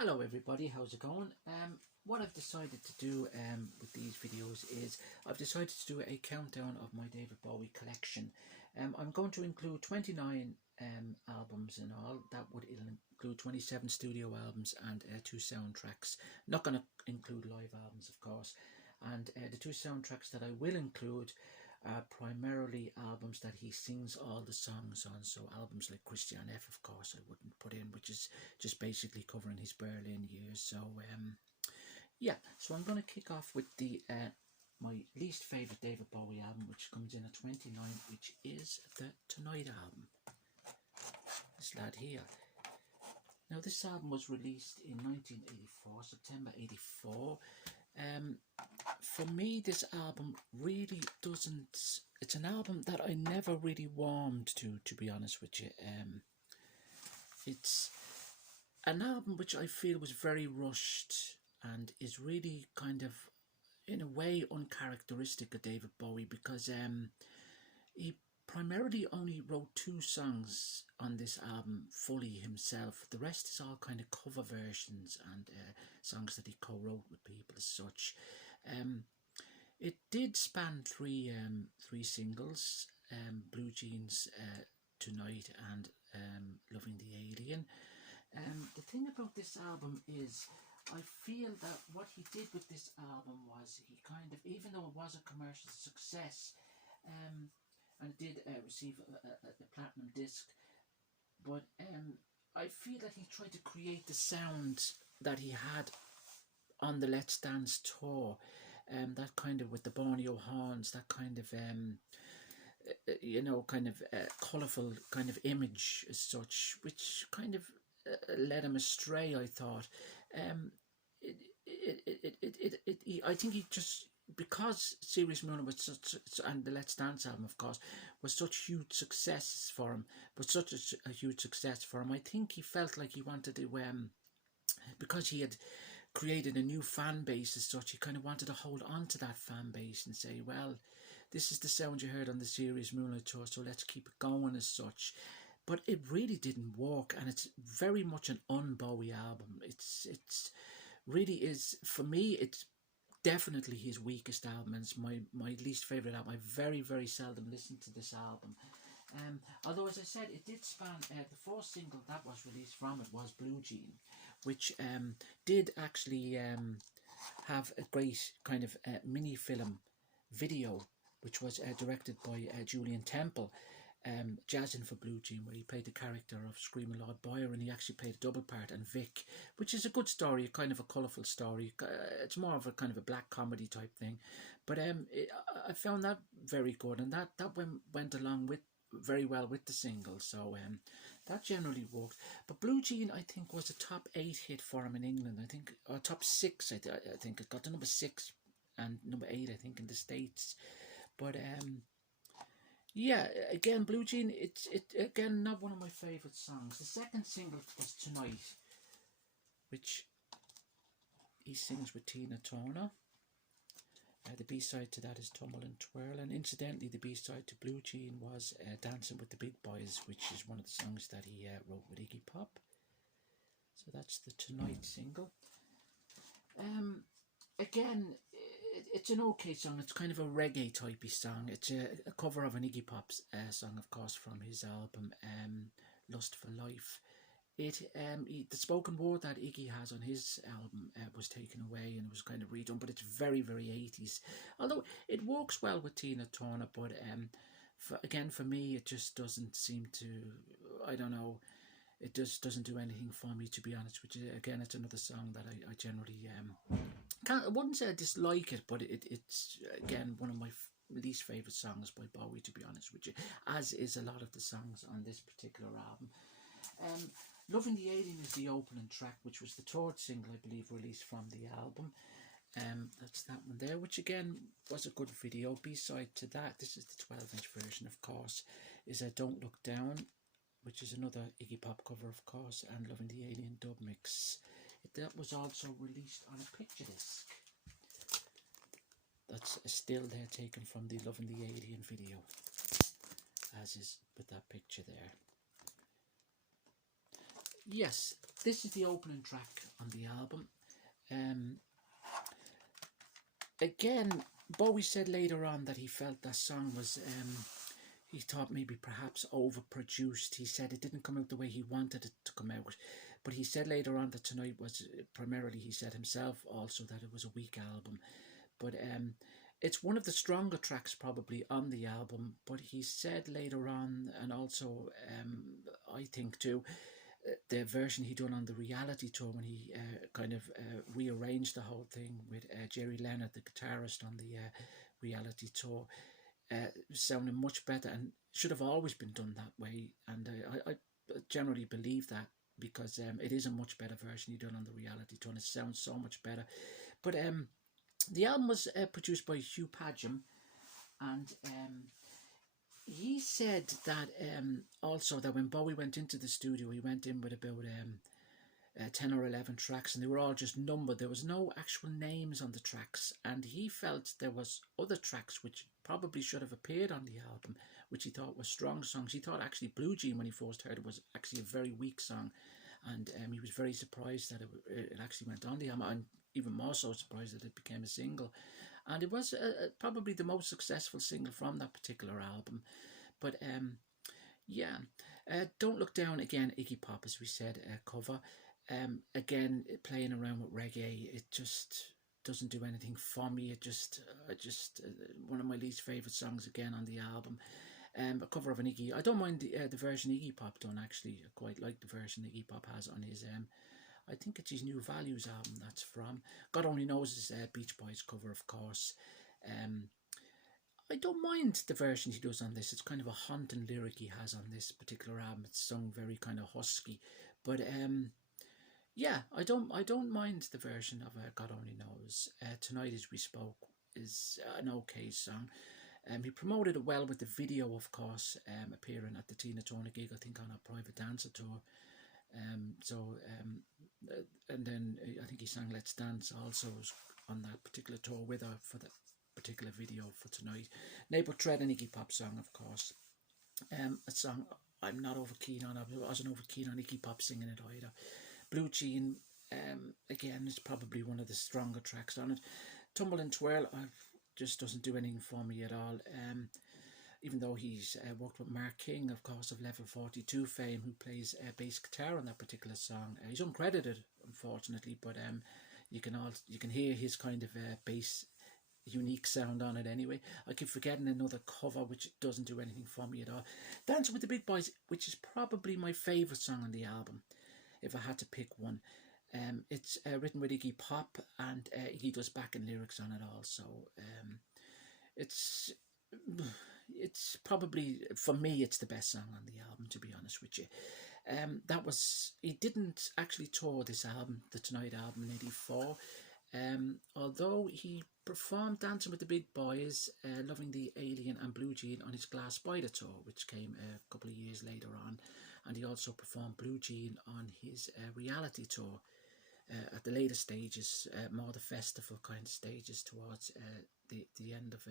Hello everybody, how's it going? What I've decided to do with these videos is I've decided to do a countdown of my David Bowie collection. I'm going to include 29 albums in all. That would include 27 studio albums and 2 soundtracks. Not going to include live albums, of course. And the 2 soundtracks that I will include are primarily albums that he sings all the songs on. So albums like Christian F, of course, I wouldn't put in, which is just basically covering his Berlin years. So yeah, so I'm going to kick off with the my least favourite David Bowie album, which comes in at 29, which is the Tonight album. This lad here. Now this album was released in 1984, September 84. For me, this album really doesn't. It's an album that I never really warmed to be honest with you. It's an album which I feel was very rushed and is really kind of, in a way, uncharacteristic of David Bowie, because he primarily only wrote 2 songs on this album fully himself. The rest is all kind of cover versions and songs that he co-wrote with people as such. It did span three singles, Blue Jeans, Tonight and Loving the Alien. The thing about this album is I feel that what he did with this album was he kind of, even though it was a commercial success, and it did receive a platinum disc, but I feel that he tried to create the sound that he had on the Let's Dance tour, that kind of with the Borneo horns, that kind of colourful kind of image as such, which kind of led him astray, I thought. I think he just, because Serious Moon was such, and the Let's Dance album, of course, was such huge success for him, a huge success for him, I think he felt like he wanted to, because he had created a new fan base as such, he kind of wanted to hold on to that fan base and say, well, this is the sound you heard on the Serious Moonlight tour, so let's keep it going as such. But it really didn't work, and it's very much an un-Bowie album. It's really is, for me, it's definitely his weakest album, and it's my least favourite album. I very, very seldom listen to this album. Although, as I said, it did span, the first single that was released from it was Blue Jean, which did actually have a great kind of mini film video, which was directed by Julian Temple, Jazzing for Blue Jean, where he played the character of Screaming Lord Boyer, and he actually played a double part, and Vic, which is a good story, kind of a colourful story. It's more of a kind of a black comedy type thing, but I found that very good, and that went along with very well with the single, so that generally worked. But Blue Jean, I think, was a top 8 hit for him in England, I think, or top 6, I think it got to number 6 and number 8, I think, in the States. But yeah, again, Blue Jean, it's again not one of my favourite songs. The second single was Tonight, which he sings with Tina Turner. The B-side to that is Tumble and Twirl, and incidentally the B-side to Blue Jean was Dancing with the Big Boys, which is one of the songs that he wrote with Iggy Pop. So that's the Tonight single. Again, it's an okay song. It's kind of a reggae typey song. It's a cover of an Iggy Pop song, of course, from his album Lust for Life. The spoken word that Iggy has on his album was taken away and it was kind of redone, but it's very, very 80s. Although it works well with Tina Turner, but for me, it just doesn't seem to, I don't know, it just doesn't do anything for me, to be honest with you. Again, it's another song that I generally I wouldn't say I dislike it, but it's again one of my least favourite songs by Bowie, to be honest with you, as is a lot of the songs on this particular album. Loving the Alien is the opening track, which was the 3rd single, I believe, released from the album. That's that one there, which again was a good video. B-side to that, this is the 12-inch version, of course, is Don't Look Down, which is another Iggy Pop cover, of course, and Loving the Alien dub mix. That was also released on a picture disc. That's a still there taken from the Loving the Alien video, as is with that picture there. Yes, this is the opening track on the album. Again, Bowie said later on that he felt that song was, he thought maybe perhaps overproduced. He said it didn't come out the way he wanted it to come out. But he said later on that Tonight was primarily, he said himself also, that it was a weak album. But it's one of the stronger tracks probably on the album. But he said later on, and also I think too, the version he done on the Reality tour, when he kind of rearranged the whole thing with Jerry Leonard, the guitarist, on the Reality tour, sounding much better, and should have always been done that way. And I generally believe that, because it is a much better version he done on the Reality tour, and it sounds so much better. But the album was produced by Hugh Padgham, and he said that also that when Bowie went into the studio, he went in with about 10 or 11 tracks, and they were all just numbered. There was no actual names on the tracks, and he felt there was other tracks which probably should have appeared on the album, which he thought were strong songs. He thought actually Blue Jean, when he first heard it, was actually a very weak song, and he was very surprised that it actually went on the album, and even more so surprised that it became a single. And it was probably the most successful single from that particular album. But yeah, Don't Look Down, again, Iggy Pop, as we said, cover. Again, playing around with reggae, it just doesn't do anything for me. It just one of my least favourite songs again on the album. A cover of an Iggy. I don't mind the version Iggy Pop done, actually. I quite like the version Iggy Pop has on his I think it's his New Values album that's from. God Only Knows is Beach Boys cover, of course. I don't mind the version he does on this. It's kind of a haunting lyric he has on this particular album. It's sung very kind of husky. But yeah, I don't mind the version of God Only Knows. Tonight As We Spoke is an okay song. He promoted it well with the video, of course, appearing at the Tina Turner gig, I think, on a Private Dancer tour. And then I think he sang Let's Dance also on that particular tour with her for the particular video for Tonight. Neighbour Tread, an Iggy Pop song, of course. A song I'm not over keen on. I wasn't over keen on Iggy Pop singing it either. Blue Jean, again, is probably one of the stronger tracks on it. Tumble and Twirl just doesn't do anything for me at all. Even though he's worked with Mark King, of course, of Level 42 fame, who plays bass guitar on that particular song. He's uncredited, unfortunately, but you can hear his kind of bass unique sound on it anyway. I keep forgetting another cover which doesn't do anything for me at all. Dancing with the Big Boys, which is probably my favourite song on the album, if I had to pick one. It's written with Iggy Pop, and Iggy does backing lyrics on it also. It's probably, for me, it's the best song on the album, to be honest with you. He didn't actually tour this album, the Tonight album, in '84. Although he performed Dancing with the Big Boys, Loving the Alien and Blue Jean on his Glass Spider tour, which came a couple of years later on. And he also performed Blue Jean on his Reality tour at the later stages, more the festival kind of stages towards the end of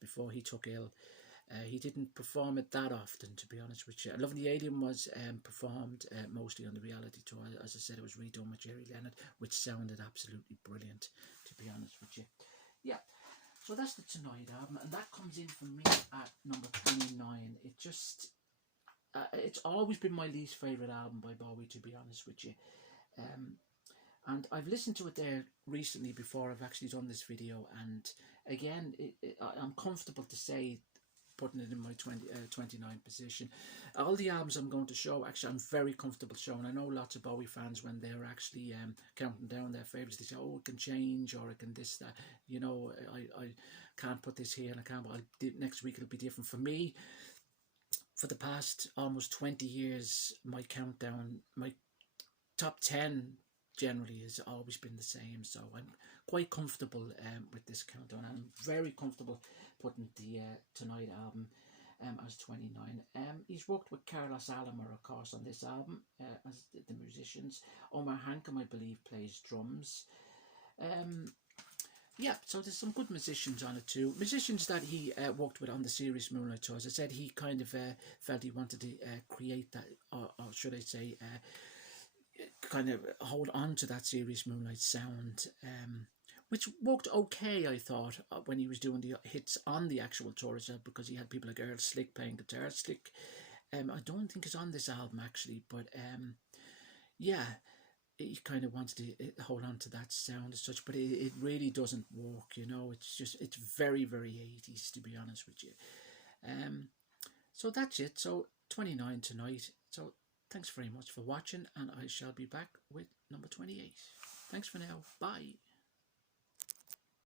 before he took ill. He didn't perform it that often, to be honest with you. Loving the Alien was performed mostly on the Reality tour. As I said, it was redone with Jerry Leonard, which sounded absolutely brilliant, to be honest with you. Yeah, so that's the Tonight album, and that comes in for me at number 29. It just, it's always been my least favourite album by Bowie, to be honest with you. And I've listened to it there recently before I've actually done this video, and again, I'm comfortable to say, putting it in my 29 position. All the albums I'm going to show, actually, I'm very comfortable showing. I know lots of Bowie fans, when they're actually counting down their favourites, they say, oh, it can change, or it can this, that. You know, I can't put this here, and I can't, next week it'll be different. For me, for the past almost 20 years, my countdown, my top 10 generally has always been the same, so I'm quite comfortable with this countdown. I'm very comfortable putting the Tonight album as 29. He's worked with Carlos Alomar, of course, on this album as the musicians. Omar Hankum, I believe, plays drums. Yeah, so there's some good musicians on it too. Musicians that he worked with on the Serious Moonlight tour. As I said, he kind of felt he wanted to create that, or should I say, kind of hold on to that Serious Moonlight sound, which worked okay, I thought, when he was doing the hits on the actual tour itself, because he had people like Earl Slick playing guitar. Slick, I don't think is on this album actually, but yeah, he kind of wants to hold on to that sound as such, but it really doesn't work, you know. It's very, very 80s, to be honest with you. So that's it. So 29 tonight. So thanks very much for watching, and I shall be back with number 28. Thanks for now. Bye.